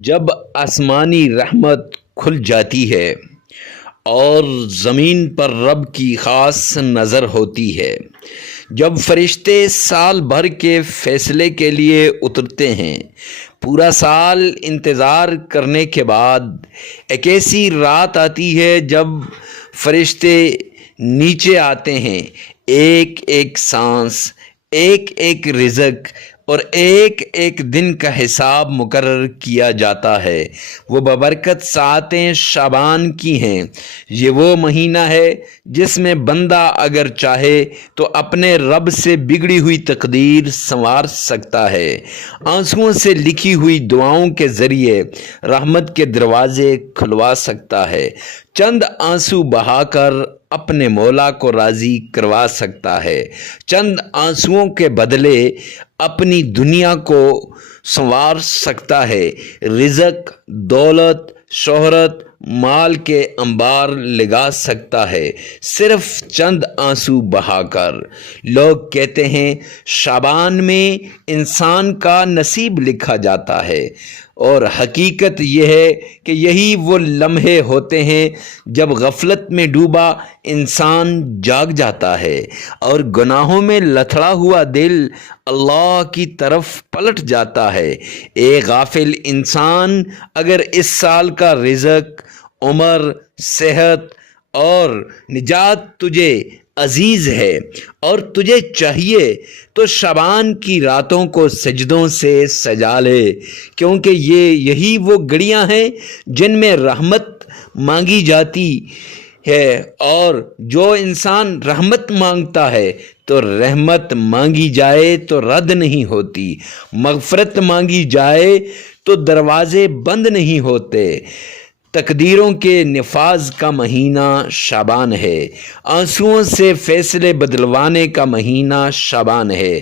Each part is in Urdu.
جب آسمانی رحمت کھل جاتی ہے اور زمین پر رب کی خاص نظر ہوتی ہے، جب فرشتے سال بھر کے فیصلے کے لیے اترتے ہیں، پورا سال انتظار کرنے کے بعد ایک ایسی رات آتی ہے جب فرشتے نیچے آتے ہیں، ایک ایک سانس، ایک ایک رزق اور ایک ایک دن کا حساب مقرر کیا جاتا ہے۔ وہ ببرکت ساعتیں شعبان کی ہیں۔ یہ وہ مہینہ ہے جس میں بندہ اگر چاہے تو اپنے رب سے بگڑی ہوئی تقدیر سنوار سکتا ہے، آنسوؤں سے لکھی ہوئی دعاؤں کے ذریعے رحمت کے دروازے کھلوا سکتا ہے، چند آنسو بہا کر اپنے مولا کو راضی کروا سکتا ہے، چند آنسوؤں کے بدلے اپنی دنیا کو سنوار سکتا ہے، رزق، دولت، شہرت، مال کے انبار لگا سکتا ہے، صرف چند آنسو بہا کر۔ لوگ کہتے ہیں شعبان میں انسان کا نصیب لکھا جاتا ہے، اور حقیقت یہ ہے کہ یہی وہ لمحے ہوتے ہیں جب غفلت میں ڈوبا انسان جاگ جاتا ہے اور گناہوں میں لتھڑا ہوا دل اللہ کی طرف پلٹ جاتا ہے۔ ایک غافل انسان اگر اس سال کا رزق، عمر، صحت اور نجات تجھے عزیز ہے اور تجھے چاہیے تو شعبان کی راتوں کو سجدوں سے سجا لے، کیونکہ یہی وہ گھڑیاں ہیں جن میں رحمت مانگی جاتی ہے، اور جو انسان رحمت مانگتا ہے تو رحمت مانگی جائے تو رد نہیں ہوتی، مغفرت مانگی جائے تو دروازے بند نہیں ہوتے۔ تقدیروں کے نفاذ کا مہینہ شعبان ہے، آنسوؤں سے فیصلے بدلوانے کا مہینہ شعبان ہے،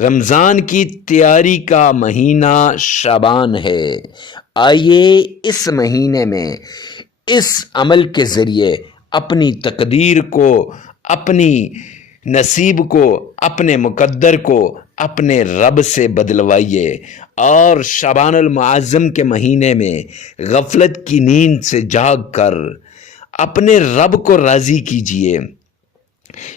رمضان کی تیاری کا مہینہ شعبان ہے۔ آئیے اس مہینے میں اس عمل کے ذریعے اپنی تقدیر کو، اپنی نصیب کو، اپنے مقدر کو اپنے رب سے بدلوائیے، اور شعبان المعظم کے مہینے میں غفلت کی نیند سے جاگ کر اپنے رب کو راضی کیجیے۔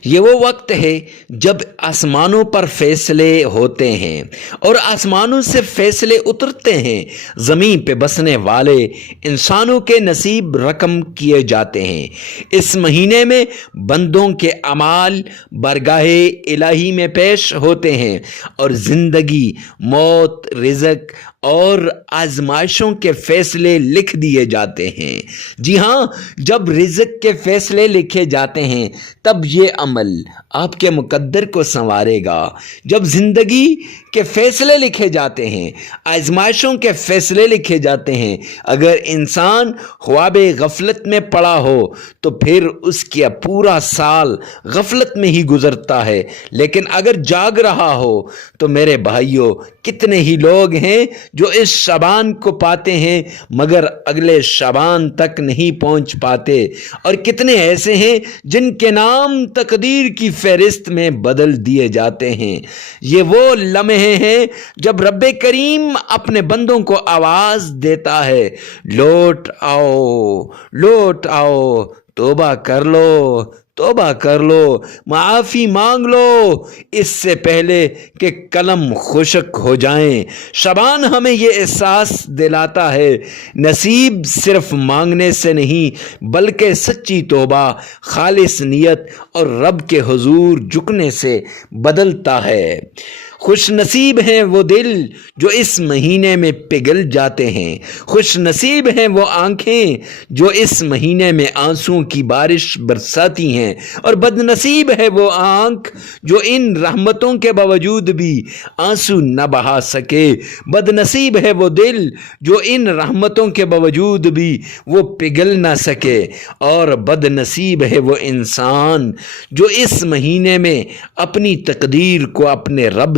یہ وہ وقت ہے جب آسمانوں پر فیصلے ہوتے ہیں اور آسمانوں سے فیصلے اترتے ہیں، زمین پہ بسنے والے انسانوں کے نصیب رقم کیے جاتے ہیں۔ اس مہینے میں بندوں کے اعمال بارگاہ الہی میں پیش ہوتے ہیں اور زندگی، موت، رزق اور آزمائشوں کے فیصلے لکھ دیے جاتے ہیں۔ جی ہاں، جب رزق کے فیصلے لکھے جاتے ہیں تب یہ عمل آپ کے مقدر کو سنوارے گا۔ جب زندگی کے فیصلے لکھے جاتے ہیں، آزمائشوں کے فیصلے لکھے جاتے ہیں، اگر انسان خواب غفلت میں پڑا ہو تو پھر اس کا پورا سال غفلت میں ہی گزرتا ہے، لیکن اگر جاگ رہا ہو تو میرے بھائیوں، کتنے ہی لوگ ہیں جو اس شعبان کو پاتے ہیں مگر اگلے شعبان تک نہیں پہنچ پاتے، اور کتنے ایسے ہیں جن کے نام تقدیر کی فہرست میں بدل دیے جاتے ہیں۔ یہ وہ لمحے ہیں جب رب کریم اپنے بندوں کو آواز دیتا ہے، لوٹ آؤ، لوٹ آؤ، توبہ کر لو، توبہ کر لو، معافی مانگ لو اس سے پہلے کہ قلم خشک ہو جائیں۔ شعبان ہمیں یہ احساس دلاتا ہے، نصیب صرف مانگنے سے نہیں بلکہ سچی توبہ، خالص نیت اور رب کے حضور جھکنے سے بدلتا ہے۔ خوش نصیب ہیں وہ دل جو اس مہینے میں پگھل جاتے ہیں، خوش نصیب ہیں وہ آنکھیں جو اس مہینے میں آنسوؤں کی بارش برساتی ہیں، اور بد نصیب ہے وہ آنکھ جو ان رحمتوں کے باوجود بھی آنسو نہ بہا سکے، بد نصیب ہے وہ دل جو ان رحمتوں کے باوجود بھی وہ پگھل نہ سکے، اور بد نصیب ہے وہ انسان جو اس مہینے میں اپنی تقدیر کو اپنے رب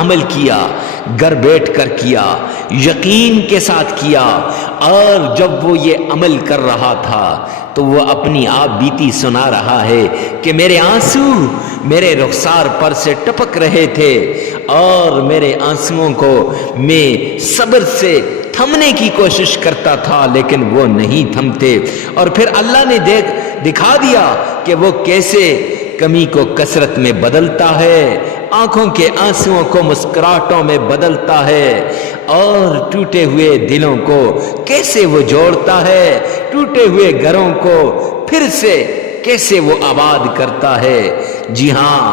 عمل کیا، گھر بیٹھ کر کیا، یقین کے ساتھ کیا، اور جب وہ یہ عمل کر رہا تھا تو وہ اپنی آپ بیتی سنا رہا ہے کہ میرے آنسو میرے رخسار پر سے ٹپک رہے تھے اور میرے آنسوؤں کو میں صبر سے تھمنے کی کوشش کرتا تھا لیکن وہ نہیں تھمتے، اور پھر اللہ نے دکھا دیا کہ وہ کیسے کمی کو کثرت میں بدلتا ہے، آنکھوں کے آنسوؤں کو مسکراہٹوں میں بدلتا ہے، اور ٹوٹے ہوئے دلوں کو کیسے وہ جوڑتا ہے، ٹوٹے ہوئے گھروں کو پھر سے کیسے وہ آباد کرتا ہے۔ جی ہاں،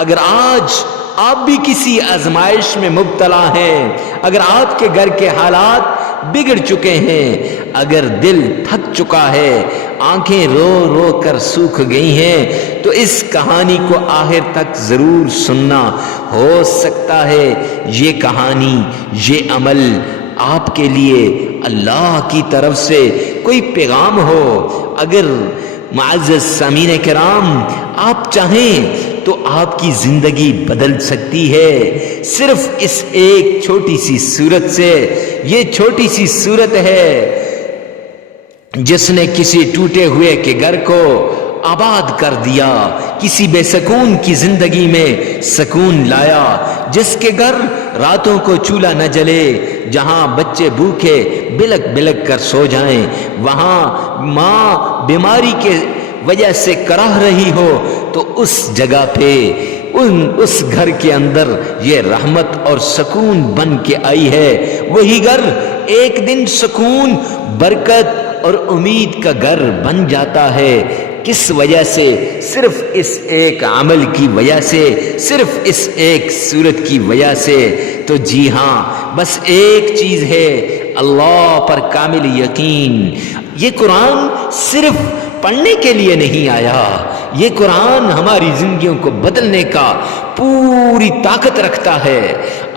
اگر آج آپ بھی کسی آزمائش میں مبتلا ہیں، اگر آپ کے گھر کے حالات بگڑ چکے ہیں، اگر دل تھک چکا ہے، آنکھیں رو رو کر سوکھ گئی ہیں، تو اس کہانی کو آخر تک ضرور سننا، ہو سکتا ہے یہ کہانی، یہ عمل آپ کے لیے اللہ کی طرف سے کوئی پیغام ہو۔ اگر معزز سامعین کرام آپ چاہیں تو آپ کی زندگی بدل سکتی ہے صرف اس ایک چھوٹی سی صورت سے۔ یہ چھوٹی سی صورت ہے جس نے کسی ٹوٹے ہوئے کے گھر کو آباد کر دیا، کسی بے سکون کی زندگی میں سکون لایا، جس کے گھر راتوں کو چولہا نہ جلے، جہاں بچے بھوکے بلک بلک کر سو جائیں، وہاں ماں بیماری کے وجہ سے کراہ رہی ہو، تو اس جگہ پہ اس گھر کے اندر یہ رحمت اور سکون بن کے آئی ہے۔ وہی گھر ایک دن سکون، برکت اور امید کا گھر بن جاتا ہے۔ کس وجہ سے؟ صرف اس ایک عمل کی وجہ سے، صرف اس ایک صورت کی وجہ سے۔ تو جی ہاں، بس ایک چیز ہے، اللہ پر کامل یقین۔ یہ قرآن صرف پڑھنے کے لیے نہیں آیا، یہ قرآن ہماری زندگیوں کو بدلنے کا پوری طاقت رکھتا ہے۔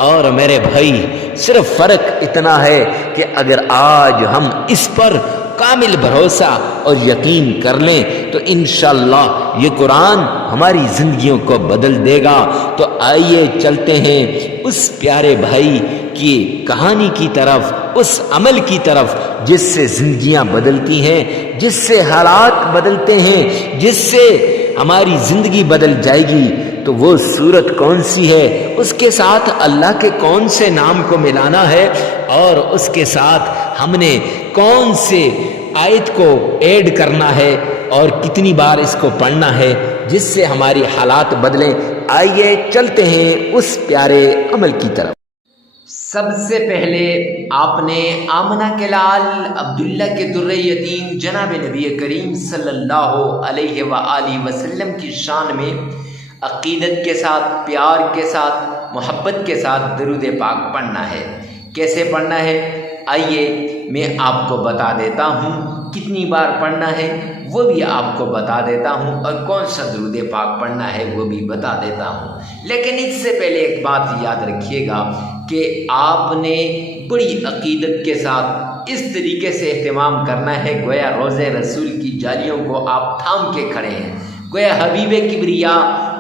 اور میرے بھائی، صرف فرق اتنا ہے کہ اگر آج ہم اس پر کامل بھروسہ اور یقین کر لیں تو انشاءاللہ یہ قرآن ہماری زندگیوں کو بدل دے گا۔ تو آئیے چلتے ہیں اس پیارے بھائی کی کہانی کی طرف، اس عمل کی طرف جس سے زندگیاں بدلتی ہیں، جس سے حالات بدلتے ہیں، جس سے ہماری زندگی بدل جائے گی۔ تو وہ صورت کون سی ہے، اس کے ساتھ اللہ کے کون سے نام کو ملانا ہے، اور اس کے ساتھ ہم نے کون سے آیت کو ایڈ کرنا ہے اور کتنی بار اس کو پڑھنا ہے جس سے ہماری حالات بدلیں۔ آئیے چلتے ہیں اس پیارے عمل کی طرف۔ سب سے پہلے آپ نے آمنہ کے لال عبداللہ کے در یتیم جناب نبی کریم صلی اللہ علیہ وآلہ وسلم کی شان میں عقیدت کے ساتھ، پیار کے ساتھ، محبت کے ساتھ درود پاک پڑھنا ہے۔ کیسے پڑھنا ہے؟ آئیے میں آپ کو بتا دیتا ہوں، کتنی بار پڑھنا ہے وہ بھی آپ کو بتا دیتا ہوں، اور کون سا درود پاک پڑھنا ہے وہ بھی بتا دیتا ہوں۔ لیکن اس سے پہلے ایک بات یاد رکھیے گا کہ آپ نے بڑی عقیدت کے ساتھ اس طریقے سے اہتمام کرنا ہے گویا روضہ رسول کی جالیوں کو آپ تھام کے کھڑے ہیں، گویا حبیب کبریا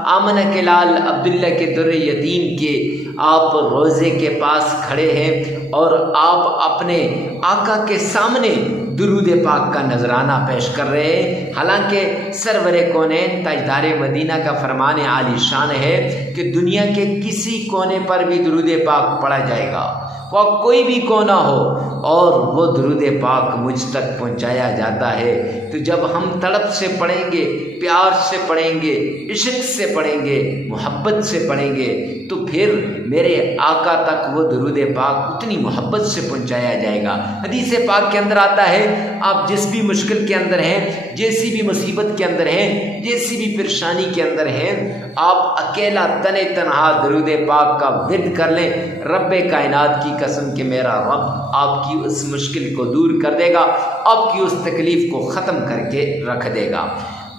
آمنہ کے لال عبداللہ کے در یتیم کے آپ روضے کے پاس کھڑے ہیں، اور آپ اپنے آقا کے سامنے درود پاک کا نذرانہ پیش کر رہے ہیں۔ حالانکہ سرور کونین تاجدار مدینہ کا فرمان عالی شان ہے کہ دنیا کے کسی کونے پر بھی درود پاک پڑھا جائے گا، وہ کوئی بھی کونا ہو، اور وہ درود پاک مجھ تک پہنچایا جاتا ہے۔ تو جب ہم تڑپ سے پڑھیں گے، پیار سے پڑھیں گے، عشق سے پڑھیں گے، محبت سے پڑھیں گے، تو پھر میرے آقا تک وہ درود پاک اتنی محبت سے پہنچایا جائے گا۔ حدیث پاک کے اندر آتا ہے، آپ جس بھی مشکل کے اندر ہیں، جیسی بھی مصیبت کے اندر ہیں، جیسی بھی پریشانی کے اندر ہیں، آپ اکیلا تنے تنہا درود پاک کا ورد کر لیں، رب کائنات کی قسم کہ میرا رب آپ کی اس مشکل کو دور کر دے گا، آپ کی اس تکلیف کو ختم کر کے رکھ دے گا۔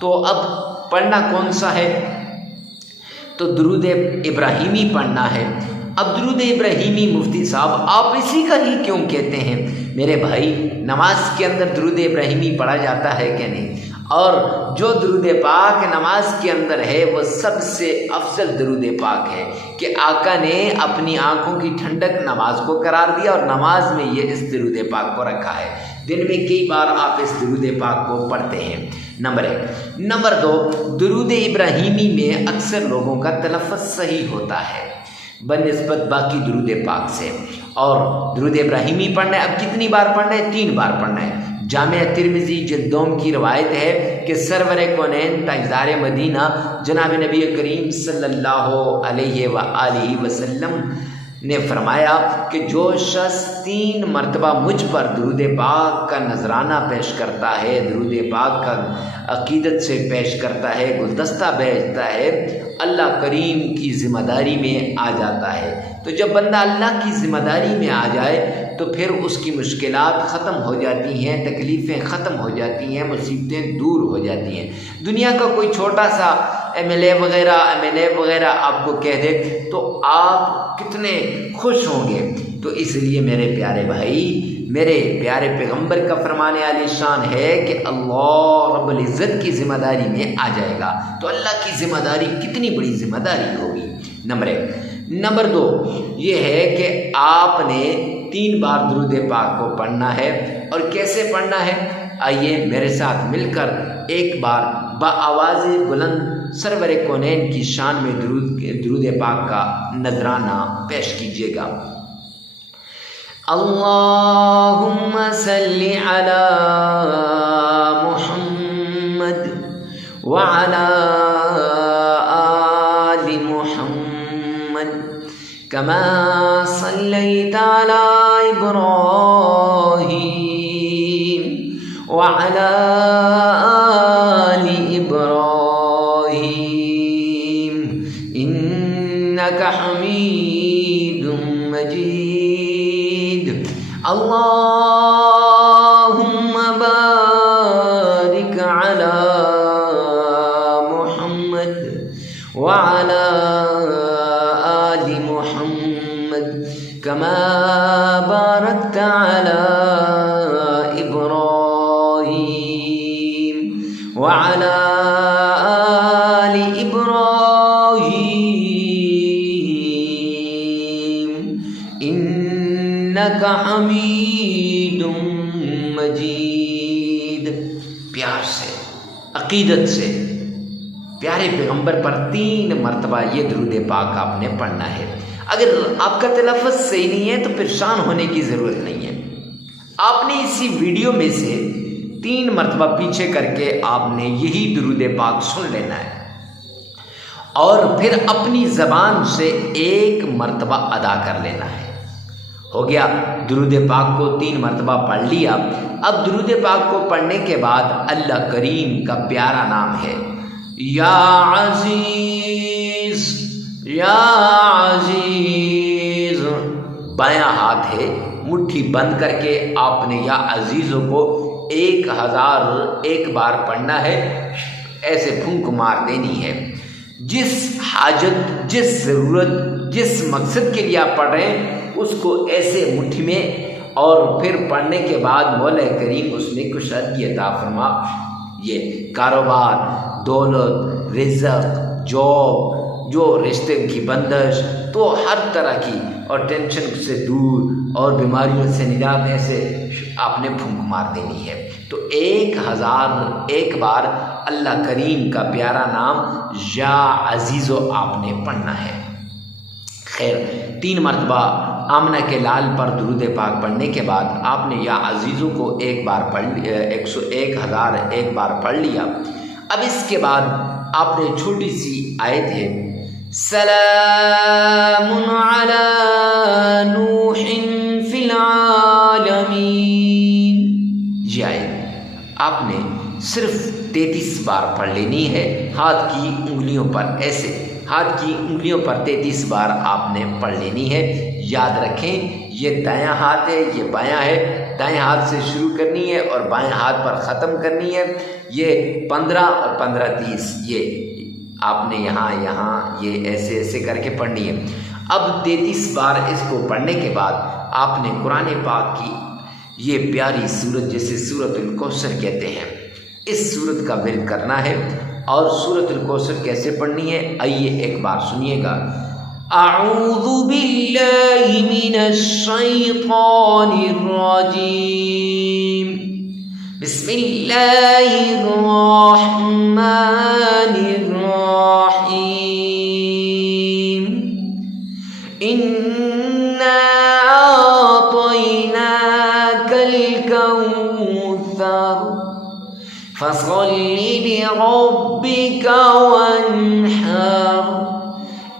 تو اب پڑھنا کون سا ہے؟ تو درود ابراہیمی پڑھنا ہے۔ اب درود ابراہیمی مفتی صاحب آپ اسی کا ہی کیوں کہتے ہیں؟ میرے بھائی، نماز کے اندر درود ابراہیمی پڑھا جاتا ہے کہ نہیں؟ اور جو درود پاک نماز کے اندر ہے وہ سب سے افضل درود پاک ہے کہ آقا نے اپنی آنکھوں کی ٹھنڈک نماز کو قرار دیا اور نماز میں یہ اس درود پاک کو رکھا ہے۔ دن میں کئی بار آپ اس درود پاک کو پڑھتے ہیں، نمبر 1۔ نمبر 2، درود ابراہیمی میں اکثر لوگوں کا تلفظ صحیح ہوتا ہے بنسبت باقی درود پاک سے، اور درود ابراہیمی پڑھنا ہے۔ اب کتنی بار پڑھنا ہے؟ 3 بار پڑھنا ہے۔ جامع ترمذی جلد 2 کی روایت ہے کہ سرور کونین تاجدار مدینہ جناب نبی کریم صلی اللہ علیہ وآلہ وسلم نے فرمایا کہ جو شخص 3 مرتبہ مجھ پر درود پاک کا نذرانہ پیش کرتا ہے، درود پاک کا عقیدت سے پیش کرتا ہے، گلدستہ بھیجتا ہے، اللہ کریم کی ذمہ داری میں آ جاتا ہے۔ تو جب بندہ اللہ کی ذمہ داری میں آ جائے تو پھر اس کی مشکلات ختم ہو جاتی ہیں، تکلیفیں ختم ہو جاتی ہیں، مصیبتیں دور ہو جاتی ہیں۔ دنیا کا کوئی چھوٹا سا MLA وغیرہ آپ کو کہہ دے تو آپ کتنے خوش ہوں گے۔ تو اس لیے میرے پیارے بھائی، میرے پیارے پیغمبر کا فرمان عالی شان ہے کہ اللہ رب العزت کی ذمہ داری میں آ جائے گا۔ تو اللہ کی ذمہ داری کتنی بڑی ذمہ داری ہوگی، نمبر 1۔ نمبر 2 یہ ہے کہ آپ نے 3 بار درود پاک کو پڑھنا ہے۔ اور کیسے پڑھنا ہے؟ آئیے میرے ساتھ مل کر ایک بار بآواز بلند سرور کونین کی شان میں درود پاک کا نذرانہ پیش کیجیے گا۔ اللہم صلی علی محمد وعلی آل محمد کما صلیت علی ابراہیم وعلی آل ابراہیم انک حمید مجید۔ اللہم بارک علی محمد وعلی آل محمد کما بارکت علی ابراہیم وعلی آل ابراہیم انک حمید مجید۔ پیار سے، عقیدت سے پیارے پیغمبر پر 3 مرتبہ یہ درود پاک آپ نے پڑھنا ہے۔ اگر آپ کا تلفظ صحیح نہیں ہے تو پریشان ہونے کی ضرورت نہیں ہے۔ آپ نے اسی ویڈیو میں سے 3 مرتبہ پیچھے کر کے آپ نے یہی درود پاک سن لینا ہے، اور پھر اپنی زبان سے 1 مرتبہ ادا کر لینا ہے۔ ہو گیا، درود پاک کو 3 مرتبہ پڑھ لیا۔ اب درود پاک کو پڑھنے کے بعد اللہ کریم کا پیارا نام ہے یا عزیز، یا عزیز۔ بایاں ہاتھ ہے، مٹھی بند کر کے آپ نے یا عزیزوں کو 1001 بار پڑھنا ہے، ایسے پھونک مار دینی ہے۔ جس حاجت، جس ضرورت، جس مقصد کے لیے آپ پڑھ رہے ہیں اس کو ایسے مٹھی میں، اور پھر پڑھنے کے بعد مولا کریم اس میں کشادگی عطا فرما۔ یہ کاروبار، دولت، رزق، جاب، جو رشتے کی بندش، تو ہر طرح کی اور ٹینشن سے دور اور بیماریوں سے نجات ایسے آپ نے پھونک مار دینی ہے۔ تو 1001 بار اللہ کریم کا پیارا نام یا عزیزو آپ نے پڑھنا ہے۔ خیر، 3 مرتبہ آمنہ کے لال پر درود پاک پڑھنے کے بعد آپ نے یا عزیزوں کو 1 بار پڑھ لیا، 1001 بار پڑھ لیا۔ اب اس کے بعد آپ نے چھوٹی سی آیت ہے سلام علی نوح فی العالمین، یہ آیت آپ نے صرف 33 بار پڑھ لینی ہے۔ ہاتھ کی انگلیوں پر ایسے، ہاتھ کی انگلیوں پر 33 بار آپ نے پڑھ لینی ہے۔ یاد رکھیں یہ دایاں ہاتھ ہے، یہ بایاں ہے، دائیں ہاتھ سے شروع کرنی ہے اور بائیں ہاتھ پر ختم کرنی ہے۔ یہ 15 اور 15 30 یہ آپ نے یہاں یہ ایسے ایسے کر کے پڑھنی ہے۔ اب 33 بار اس کو پڑھنے کے بعد آپ نے قرآن پاک کی یہ پیاری سورت، جسے سورۃ الکوثر کہتے ہیں، اس صورت کا ورد کرنا ہے۔ اور سورۃ الکوثر کیسے پڑھنی ہے آئیے ایک بار سنیے گا۔ اعوذ باللہ من الشیطان الرجیم، بسم اللہ الرحمن الرحیم، انا اعطیناک الکوثر فصل لربک وانحر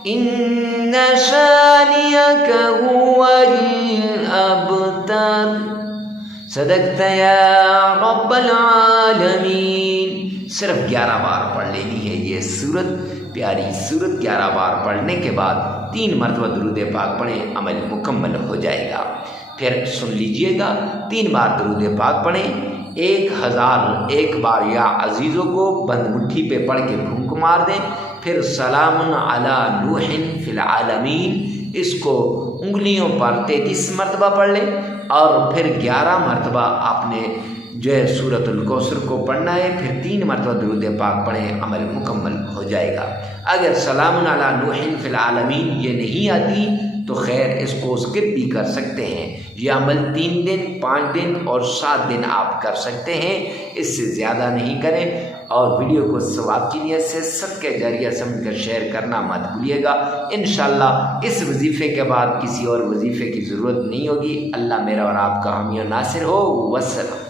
ان شانئک هو الابتر۔ صدقت یا رب العالمین۔ صرف 11 بار پڑھ لینی ہے یہ سورت، پیاری سورت 11 بار پڑھنے کے بعد 3 مرتبہ درود پاک پڑھیں، عمل مکمل ہو جائے گا۔ پھر سن لیجئے گا، 3 بار درود پاک پڑھیں، 1001 بار یا عزیزوں کو بند مٹھی پہ پڑھ کے پھونک مار دیں، پھر سلام علی نوح فی العالمین اس کو انگلیوں پر 33 مرتبہ پڑھ لیں، اور پھر 11 مرتبہ آپ نے جو ہے سورۃ الکوثر کو پڑھنا ہے، پھر 3 مرتبہ درود پاک پڑھیں، عمل مکمل ہو جائے گا۔ اگر سلام علی نوح فی العالمین یہ نہیں آتی تو خیر اس کو اسکپ بھی کر سکتے ہیں، یہ عمل 3 دن 5 دن اور 7 دن آپ کر سکتے ہیں، اس سے زیادہ نہیں کریں۔ اور ویڈیو کو ثواب کی نیت سے صدقہ جاریہ سمجھ کر شیئر کرنا مت بھولیے گا۔ انشاءاللہ اس وظیفے کے بعد کسی اور وظیفے کی ضرورت نہیں ہوگی۔ اللہ میرا اور آپ کا حامی و ناصر ہو۔ والسلام۔